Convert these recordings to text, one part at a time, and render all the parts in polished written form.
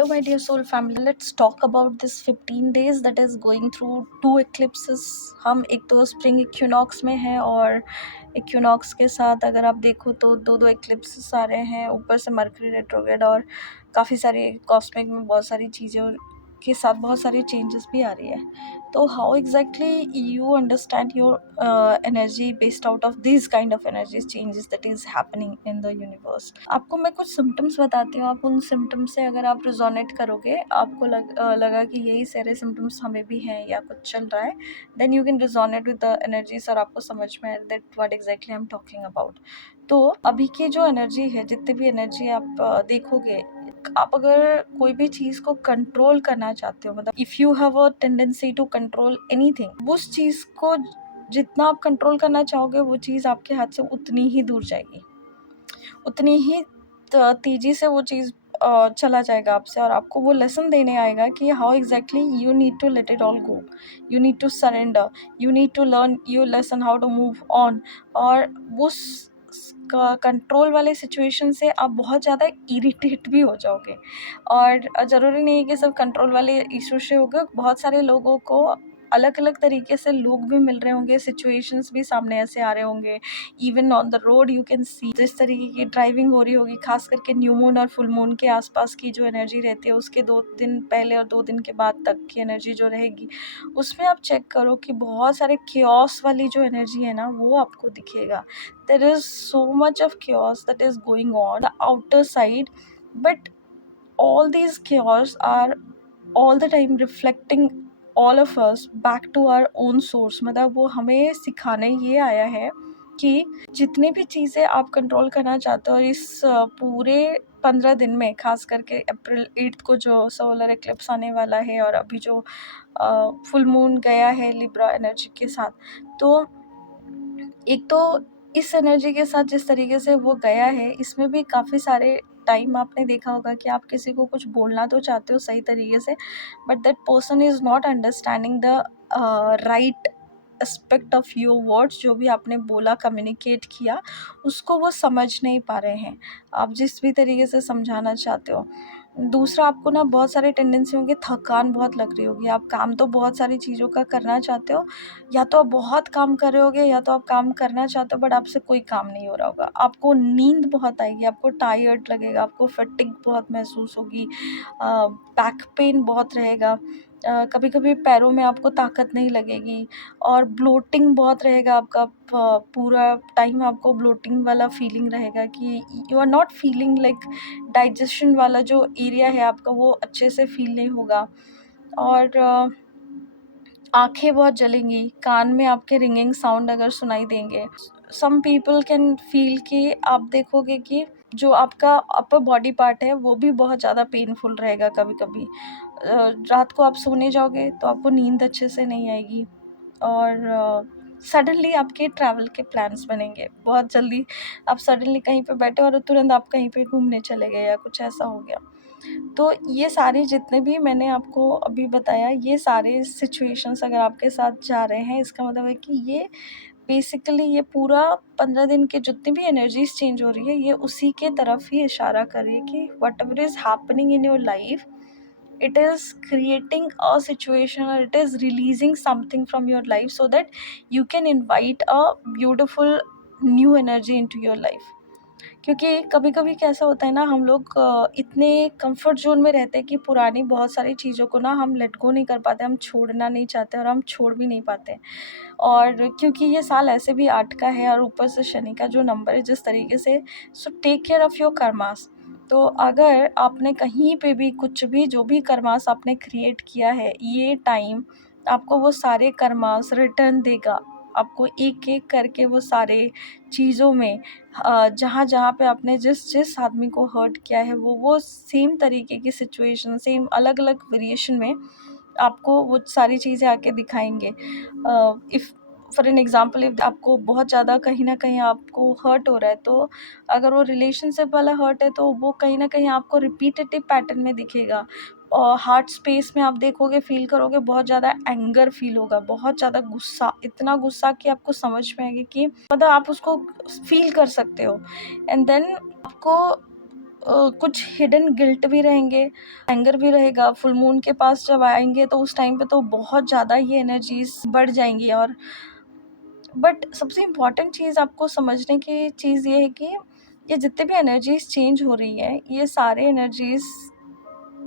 Hello, my dear soul family. Let's talk about this 15 days that is going through two eclipses. हम एक तो spring equinox में हैं और इक्विनॉक्स के साथ अगर आप देखो तो दो दो इक्लिप्सेस आ रहे हैं, ऊपर से मरकरी रेट्रोग्रेड और काफ़ी सारी कॉस्मिक में बहुत सारी चीज़ों के साथ बहुत सारी चेंजेस भी आ रही है. तो how exactly you understand your energy based out of this kind of energies changes that is happening in the universe. आपको मैं कुछ सिम्टम्स बताती हूँ, आप उन सिम्टम्स से अगर आप रिजोनेट करोगे, आपको लगा कि यही सारे सिम्टम्स हमें भी हैं या कुछ चल रहा है, then you can resonate with the energies और आपको समझ में आए that what exactly I am talking about. तो अभी की जो एनर्जी है, जितनी भी एनर्जी आप देखोगे, आप अगर कोई भी चीज़ को कंट्रोल करना चाहते हो, मतलब if you have a tendency to control anything, उस चीज़ को जितना आप कंट्रोल करना चाहोगे वो चीज़ आपके हाथ से उतनी ही दूर जाएगी, उतनी ही तेज़ी से वो चीज़ चला जाएगा आपसे, और आपको वो लेसन देने आएगा कि how exactly you need to let it all go, you need to surrender, you need to learn your lesson how to move on. और उस कंट्रोल वाले सिचुएशन से आप बहुत ज़्यादा इरिटेट भी हो जाओगे. और ज़रूरी नहीं है कि सब कंट्रोल वाले इशू से होगा, बहुत सारे लोगों को अलग अलग तरीके से लोग भी मिल रहे होंगे, सिचुएशंस भी सामने ऐसे आ रहे होंगे. Even on the road you can see जिस तरीके की ड्राइविंग हो रही होगी, खास करके न्यू मून और फुल मून के आसपास की जो एनर्जी रहती है, उसके 2 दिन पहले और 2 दिन के बाद तक की एनर्जी जो रहेगी, उसमें आप चेक करो कि बहुत सारे क्योस वाली जो एनर्जी है ना, वो आपको दिखेगा. There is so much of chaos that is going on the outer side, but all these chaos are all the time reflecting all of us back to our own source. मतलब वो हमें सिखाने ये आया है कि जितनी भी चीज़ें आप कंट्रोल करना चाहते हो इस पूरे 15 दिन में, खास करके अप्रैल 8 को जो सोलर एक्लिप्स आने वाला है और अभी जो फुल मून गया है लिब्रा एनर्जी के साथ, तो एक तो इस एनर्जी के साथ जिस तरीके से वो गया है, इसमें भी काफ़ी सारे टाइम आपने देखा होगा कि आप किसी को कुछ बोलना तो चाहते हो सही तरीके से, but that person is not understanding the right aspect of your words. जो भी आपने बोला, कम्युनिकेट किया, उसको वो समझ नहीं पा रहे हैं, आप जिस भी तरीके से समझाना चाहते हो. दूसरा, आपको ना बहुत सारे टेंडेंसी होंगे, थकान बहुत लग रही होगी, आप काम तो बहुत सारी चीज़ों का करना चाहते हो, या तो आप बहुत काम कर रहे होगे या तो आप काम करना चाहते हो बट आपसे कोई काम नहीं हो रहा होगा. आपको नींद बहुत आएगी, आपको टायर्ड लगेगा, आपको फटीग बहुत महसूस होगी, बैक पेन बहुत रहेगा, कभी कभी पैरों में आपको ताकत नहीं लगेगी, और ब्लोटिंग बहुत रहेगा आपका. पूरा टाइम आपको ब्लोटिंग वाला फीलिंग रहेगा कि you are not feeling like digestion वाला जो एरिया है आपका वो अच्छे से फील नहीं होगा. और आँखें बहुत जलेंगी, कान में आपके रिंगिंग साउंड अगर सुनाई देंगे. सम पीपल कैन फील कि आप देखोगे कि जो आपका अपर बॉडी पार्ट है वो भी बहुत ज़्यादा पेनफुल रहेगा कभी कभी. रात को आप सोने जाओगे तो आपको नींद अच्छे से नहीं आएगी, और सडनली आपके ट्रैवल के प्लान्स बनेंगे बहुत जल्दी. आप सडनली कहीं पे बैठे और तुरंत आप कहीं पे घूमने चले गए या कुछ ऐसा हो गया. तो ये सारे जितने भी मैंने आपको अभी बताया, ये सारे सिचुएशंस अगर आपके साथ जा रहे हैं, इसका मतलब है कि ये बेसिकली ये पूरा 15 दिन के जितनी भी एनर्जीज चेंज हो रही है, ये उसी के तरफ ही इशारा कर रही है कि what ever is happening in your life, it is creating a situation or it is releasing something from your life so that you can invite a beautiful new energy into your life. क्योंकि कभी कभी कैसा होता है ना, हम लोग इतने कंफर्ट जोन में रहते हैं कि पुरानी बहुत सारी चीज़ों को ना हम लेट गो नहीं कर पाते, हम छोड़ना नहीं चाहते और हम छोड़ भी नहीं पाते. और क्योंकि ये साल ऐसे भी 8 का है और ऊपर से शनि का जो नंबर है जिस तरीके से, so take care of your karmas. तो अगर आपने कहीं पे भी कुछ भी जो भी कर्मास आपने क्रिएट किया है, ये टाइम आपको वो सारे कर्मास रिटर्न देगा. आपको एक एक करके वो सारे चीज़ों में जहाँ जहाँ पे आपने जिस जिस आदमी को हर्ट किया है, वो सेम तरीके की सिचुएशन, सेम अलग अलग वेरिएशन में आपको वो सारी चीज़ें आके दिखाएंगे. If for an example, if आपको बहुत ज़्यादा कहीं ना कहीं आपको हर्ट हो रहा है, तो अगर वो रिलेशनशिप वाला हर्ट है तो वो कहीं ना कहीं आपको रिपीटेटिव पैटर्न में दिखेगा. और हार्ट स्पेस में आप देखोगे, फील करोगे, बहुत ज़्यादा एंगर फील होगा, बहुत ज़्यादा गुस्सा, इतना गुस्सा कि आपको समझ में आएगी कि मतलब आप उसको फील कर सकते हो. एंड देन आपको कुछ हिडन गिल्ट भी रहेंगे, एंगर भी रहेगा। फुल मून के पास जब आएँगे तो उस टाइम पे तो बहुत ज़्यादा ही एनर्जीज़ बढ़ जाएँगी। और बट सबसे इम्पोर्टेंट चीज़ आपको समझने की चीज़ ये है कि ये जितने भी एनर्जीज़ चेंज हो रही हैं, ये सारे एनर्जीज़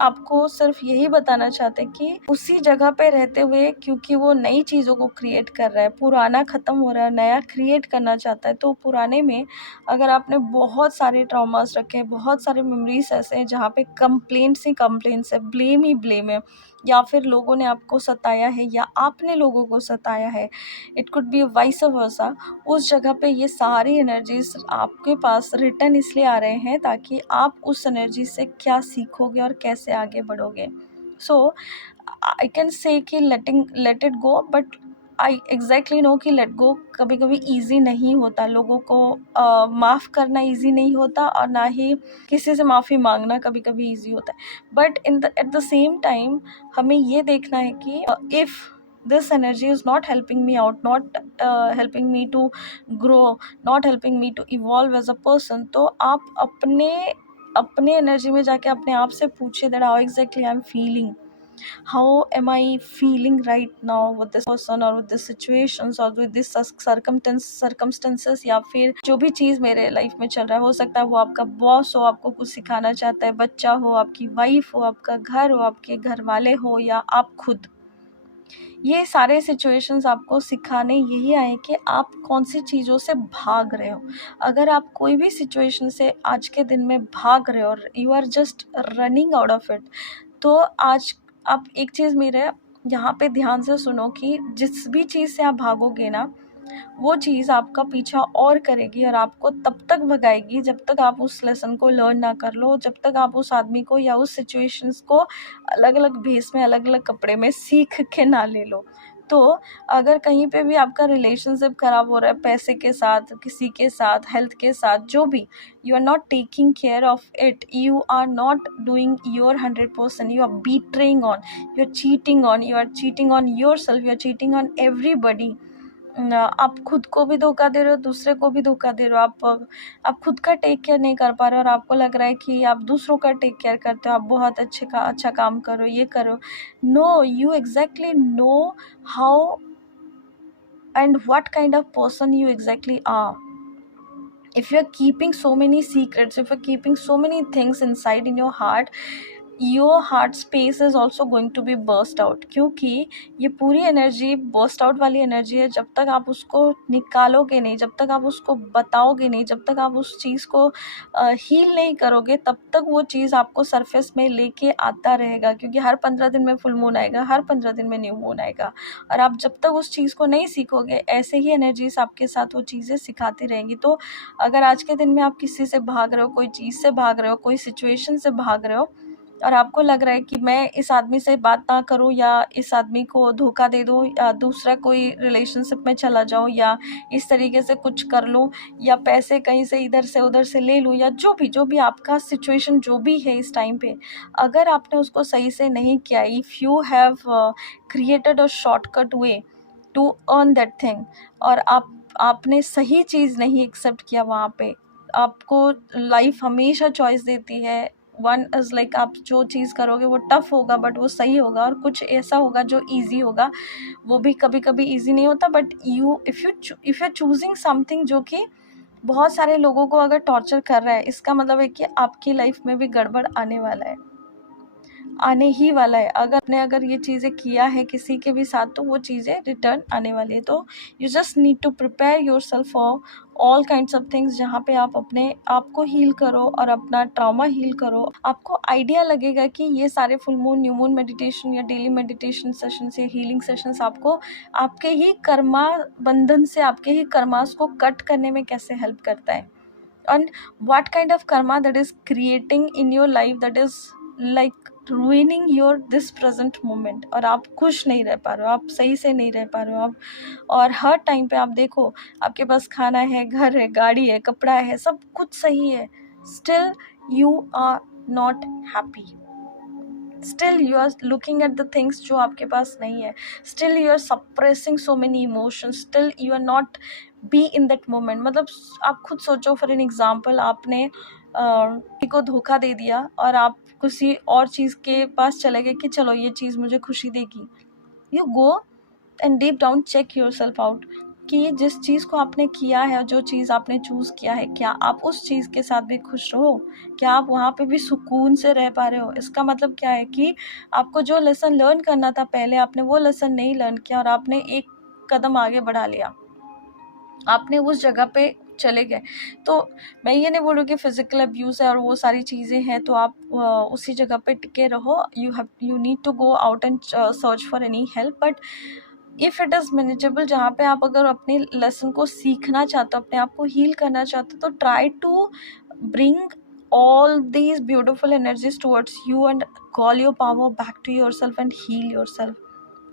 आपको सिर्फ यही बताना चाहते हैं कि उसी जगह पे रहते हुए, क्योंकि वो नई चीज़ों को क्रिएट कर रहा है, पुराना ख़त्म हो रहा है, नया क्रिएट करना चाहता है। तो पुराने में अगर आपने बहुत सारे ट्रॉमास रखे हैं, बहुत सारे मेमोरीज ऐसे हैं जहाँ पे कंप्लेंट्स ही कंप्लेंट्स है, ब्लेम ही ब्लेम है, या फिर लोगों ने आपको सताया है या आपने लोगों को सताया है, it could be vice versa. उस जगह पे ये सारी एनर्जीज आपके पास रिटर्न इसलिए आ रहे हैं ताकि आप उस एनर्जी से क्या सीखोगे और कैसे आगे बढ़ोगे। सो आई कैन से कि let it go, but I exactly know कि लेट गो कभी कभी ईजी नहीं होता। लोगों को माफ़ करना ईजी नहीं होता, और ना ही किसी से माफ़ी मांगना कभी कभी ईजी होता है। But at the same time हमें ये देखना है कि if this energy is not helping me out, not helping me to grow, not helping me to evolve as a person, तो आप अपने एनर्जी में जाके अपने आप से पूछिए that how exactly I'm feeling, how am I feeling right now with this person or with this situations or with this circumstances, या फिर जो भी चीज़ मेरे लाइफ में चल रहा है। हो सकता है वो आपका बॉस हो, आपको कुछ सिखाना चाहता है, बच्चा हो, आपकी वाइफ हो, आपका घर हो, आपके घर वाले हो, या आप खुद। ये सारे सिचुएशंस आपको सिखाने यही आए कि आप कौन सी चीज़ों से भाग रहे हो। अगर आप कोई भी सिचुएशन से आज के दिन में भाग रहे हो और you are just running out of it, तो आज आप एक चीज़ मेरे यहाँ पे ध्यान से सुनो कि जिस भी चीज़ से आप भागोगे ना, वो चीज़ आपका पीछा और करेगी और आपको तब तक भगाएगी जब तक आप उस लेसन को लर्न ना कर लो, जब तक आप उस आदमी को या उस सिचुएशंस को अलग अलग भेस में, अलग अलग कपड़े में सीख के ना ले लो। तो अगर कहीं पे भी आपका रिलेशनशिप खराब हो रहा है, पैसे के साथ, किसी के साथ, हेल्थ के साथ, जो भी, you are not taking care of it, you are not doing your 100%, you are betraying on, you are cheating on your self, you are cheating on everybody. आप खुद को भी धोखा दे रहे हो, दूसरे को भी धोखा दे रहे हो। आप खुद का टेक केयर नहीं कर पा रहे हो और आपको लग रहा है कि आप दूसरों का टेक केयर करते हो, आप बहुत अच्छा काम करो, ये करो। No, you exactly know how and what kind of person you exactly are. If you're keeping so many secrets, if you're keeping so many things inside in your heart space is also going to be burst out, क्योंकि ये पूरी energy burst out वाली energy है। जब तक आप उसको निकालोगे नहीं, जब तक आप उसको बताओगे नहीं, जब तक आप उस चीज़ को हील नहीं करोगे, तब तक वो चीज़ आपको सरफेस में लेके आता रहेगा। क्योंकि हर 15 दिन में फुल मून आएगा, हर 15 दिन में न्यू मून आएगा, और आप जब तक उस चीज़ को नहीं सीखोगे, ऐसे ही एनर्जीज आपके साथ वो चीज़ें सिखाती रहेंगी। तो अगर आज के दिन में आप किसी से भाग रहे हो, कोई चीज़ से भाग रहे हो, कोई सिचुएशन से भाग रहे हो, और आपको लग रहा है कि मैं इस आदमी से बात ना करूं, या इस आदमी को धोखा दे दूं, या दूसरा कोई रिलेशनशिप में चला जाऊं, या इस तरीके से कुछ कर लूं, या पैसे कहीं से इधर से उधर से ले लूं, या जो भी आपका सिचुएशन जो भी है इस टाइम पे, अगर आपने उसको सही से नहीं किया, if you have created a shortcut way to earn that thing, और आपने सही चीज़ नहीं एक्सेप्ट किया वहाँ पे, आपको लाइफ हमेशा चॉइस देती है। वन इज़ लाइक, आप जो चीज़ करोगे वो टफ होगा बट वो सही होगा, और कुछ ऐसा होगा जो ईजी होगा, वो भी कभी कभी ईजी नहीं होता। But if you are choosing something जो कि बहुत सारे लोगों को अगर टॉर्चर कर रहा है, इसका मतलब है कि आपकी लाइफ में भी गड़बड़ आने वाला है, आने ही वाला है। अगर ये चीज़ें किया है किसी के भी साथ, तो वो चीज़ें रिटर्न आने वाली है। तो you just need to prepare yourself for all kinds of things, जहाँ पे आप अपने आप को हील करो और अपना ट्रॉमा हील करो। आपको आइडिया लगेगा कि ये सारे full moon, new moon meditation या डेली मेडिटेशन सेशंस या हीलिंग सेशंस आपको आपके ही कर्मा बंधन से, आपके ही कर्मास को कट करने में कैसे हेल्प करता है, and what kind of karma that is creating in your life that is like ruining your this present moment, और आप खुश नहीं रह पा रहे हो, आप सही से नहीं रह पा रहे हो आप, और हर टाइम पे आप देखो आपके पास खाना है, घर है, गाड़ी है, कपड़ा है, सब कुछ सही है, still you are not happy, still you are looking at the things जो आपके पास नहीं है, still you are suppressing so many emotions, still you are not be in that moment। मतलब आप खुद सोचो, फॉर एन एग्जाम्पल, आपने किसी को धोखा दे दिया और आप किसी और चीज़ के पास चले गए कि चलो ये चीज़ मुझे खुशी देगी। You go and deep down check yourself out कि जिस चीज़ को आपने किया है, जो चीज़ आपने चूज़ किया है, क्या आप उस चीज़ के साथ भी खुश हो? क्या आप वहाँ पे भी सुकून से रह पा रहे हो? इसका मतलब क्या है कि आपको जो लेसन लर्न करना था पहले, आपने वो लेसन नहीं लर्न किया और आपने एक कदम आगे बढ़ा लिया, आपने उस जगह पे चले गए। तो मैं ये नहीं बोल रही कि फिज़िकल अब्यूज़ है और वो सारी चीज़ें हैं तो आप उसी जगह पे टिके रहो। You need to go out and search for any help, but if it is manageable, जहाँ पे आप अगर अपने लेसन को सीखना चाहते हो, अपने आप को हील करना चाहते हो, तो try to bring all these beautiful energies towards you and call your power back to yourself and heal yourself.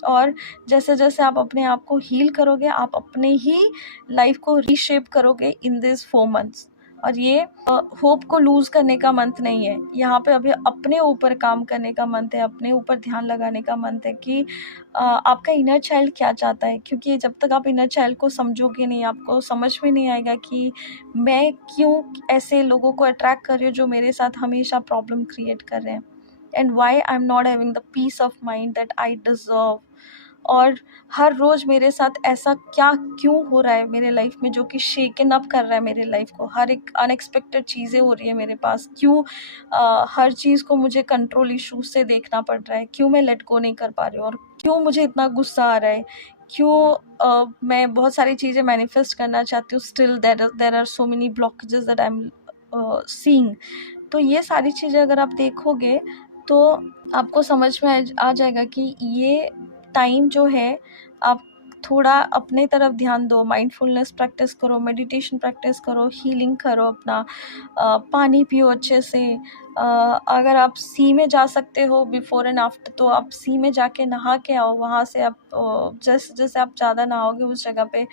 और जैसे जैसे आप अपने आप को हील करोगे, आप अपने ही लाइफ को रीशेप करोगे इन दिस 4 मंथ्स। और ये होप को लूज़ करने का मंथ नहीं है, यहाँ पे अभी अपने ऊपर काम करने का मंथ है, अपने ऊपर ध्यान लगाने का मंथ है कि आपका इनर चाइल्ड क्या चाहता है। क्योंकि जब तक आप इनर चाइल्ड को समझोगे नहीं, आपको समझ में नहीं आएगा कि मैं क्यों ऐसे लोगों को अट्रैक्ट कर रही हूँ जो मेरे साथ हमेशा प्रॉब्लम क्रिएट कर रहे हैं, and why I am not having the peace of mind that I deserve. और हर रोज़ मेरे साथ ऐसा क्या क्यों हो रहा है मेरे लाइफ में जो कि शेकन अप कर रहा है मेरे लाइफ को। हर एक अनएक्सपेक्टेड चीज़ें हो रही है मेरे पास, क्यों हर चीज़ को मुझे कंट्रोल इशूज से देखना पड़ रहा है, क्यों मैं लेट गो नहीं कर पा रही हूँ, और क्यों मुझे इतना गुस्सा आ रहा है, क्यों मैं बहुत सारी चीज़ें मैनिफेस्ट करना चाहती हूँ, still there are so many blockages that I am seeing. तो ये सारी चीज़ें अगर आप देखोगे तो आपको समझ में आ जाएगा कि ये टाइम जो है, आप थोड़ा अपने तरफ ध्यान दो, माइंडफुलनेस प्रैक्टिस करो, मेडिटेशन प्रैक्टिस करो, हीलिंग करो अपना, पानी पियो अच्छे से। अगर आप सी में जा सकते हो बिफोर एंड आफ्टर, तो आप सी में जाके नहा के आओ। वहाँ से आप जैसे जैसे आप ज़्यादा नहाओगे उस जगह पे,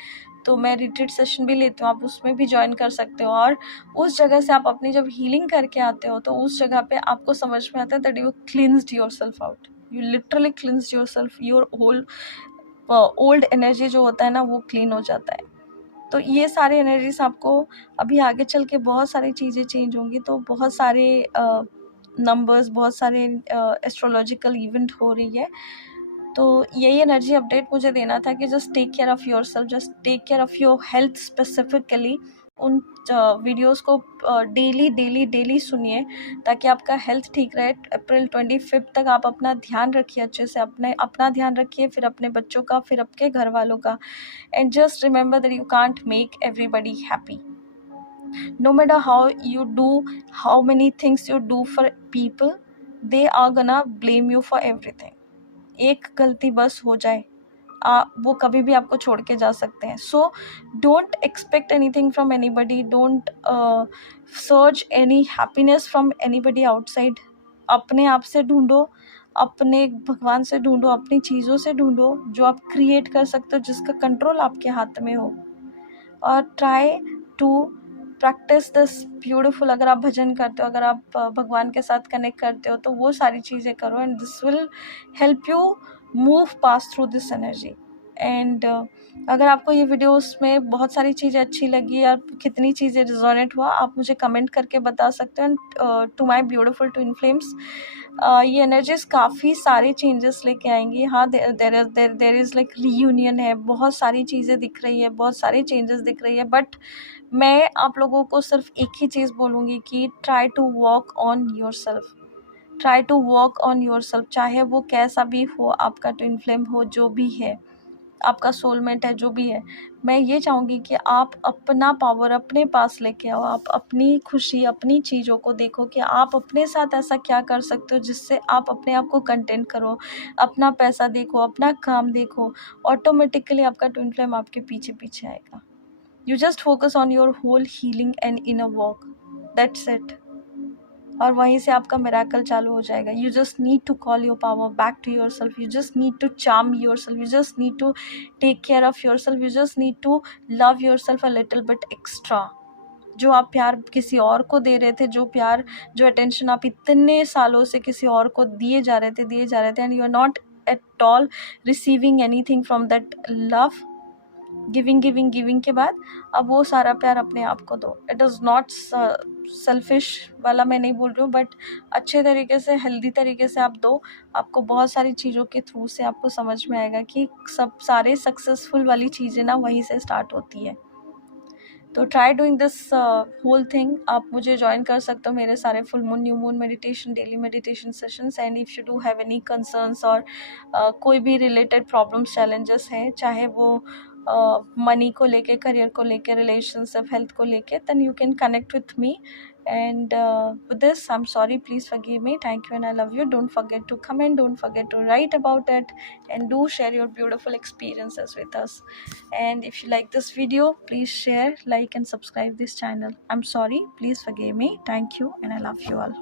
तो मैं रिट्रीट सेशन भी लेती हूँ, आप उसमें भी ज्वाइन कर सकते हो। और उस जगह से आप अपनी जब हीलिंग करके आते हो तो उस जगह पे आपको समझ में आता है that you cleansed yourself out, you literally cleansed yourself, your whole old energy जो होता है ना वो क्लीन हो जाता है। तो ये सारे एनर्जीज आपको अभी आगे चल के बहुत सारी चीज़ें चेंज होंगी, तो बहुत सारे नंबर्स, बहुत सारे एस्ट्रोलॉजिकल इवेंट हो रही है। तो यही एनर्जी अपडेट मुझे देना था कि just take care of yourself, just take care of your health specifically. उन वीडियोस को डेली डेली डेली सुनिए ताकि आपका हेल्थ ठीक रहे। अप्रैल 25 तक आप अपना ध्यान रखिए अच्छे से, अपना ध्यान रखिए, फिर अपने बच्चों का, फिर आपके घर वालों का। And just remember that you can't make everybody happy, no matter how many things you do for people, they are gonna blame you for everything. एक गलती बस हो जाए, वो कभी भी आपको छोड़ के जा सकते हैं। So don't expect anything from anybody, don't search any happiness from anybody outside. अपने आप से ढूंढो, अपने भगवान से ढूंढो, अपनी चीज़ों से ढूंढो जो आप क्रिएट कर सकते हो, जिसका कंट्रोल आपके हाथ में हो। और try to practise this beautiful. अगर आप भजन करते हो, अगर आप भगवान के साथ कनेक्ट करते हो, तो वो सारी चीज़ें करो and this will help you move pass through this energy. And अगर आपको ये वीडियोस में बहुत सारी चीज़ें अच्छी लगी या कितनी चीज़ें रिजोनेट हुआ, आप मुझे कमेंट करके बता सकते हो। And to my beautiful twin flames, ये एनर्जीज काफ़ी सारे चेंजेस लेके आएंगी। हाँ, देर इज़ लाइक रीयूनियन है, बहुत सारी चीज़ें दिख रही है, बहुत सारे चेंजेस दिख रही है, बट मैं आप लोगों को सिर्फ एक ही चीज़ बोलूँगी कि try to work on yourself, try to work on yourself. चाहे वो कैसा भी हो, आपका ट्विन फ्लेम हो, जो भी है, आपका सोलमेट है, जो भी है, मैं ये चाहूँगी कि आप अपना पावर अपने पास लेके आओ। आप अपनी खुशी, अपनी चीज़ों को देखो कि आप अपने साथ ऐसा क्या कर सकते हो जिससे आप अपने आप को कंटेंट करो। अपना पैसा देखो, अपना काम देखो, ऑटोमेटिकली आपका ट्विन फ्लेम आपके पीछे पीछे आएगा। You just focus on your whole healing and inner work. That's it. और वहीं से आपका मिराकल चालू हो जाएगा। You just need to call your power back to yourself. You just need to charm yourself. You just need to take care of yourself. You just need to love yourself a little bit extra. जो आप प्यार किसी और को दे रहे थे, जो प्यार, जो अटेंशन आप इतने सालों से किसी और को दिए जा रहे थे, and you are not at all receiving anything from that love. Giving के बाद अब वो सारा प्यार अपने आप को दो। इट इज़ नॉट सेल्फिश वाला मैं नहीं बोल रही हूँ, बट अच्छे तरीके से, हेल्दी तरीके से आप दो। आपको बहुत सारी चीज़ों के थ्रू से आपको समझ में आएगा कि सब सारे सक्सेसफुल वाली चीज़ें ना वहीं से स्टार्ट होती है। तो try doing this whole thing. आप मुझे ज्वाइन कर सकते हो मेरे सारे full moon, new moon meditation, daily meditation sessions. And if you do have any concerns और कोई भी रिलेटेड प्रॉब्लम्स, चैलेंजेस हैं, चाहे वो मनी को लेके, करियर को लेके, रिलेशनशिप, हेल्थ को लेके, then you can connect with me. And with this, I'm sorry, please forgive me. Thank you and I love you. Don't forget to comment, don't forget to write about it, and do share your beautiful experiences with us. And if you like this video, please share, like and subscribe this channel. I'm sorry, please forgive me. Thank you and I love you all.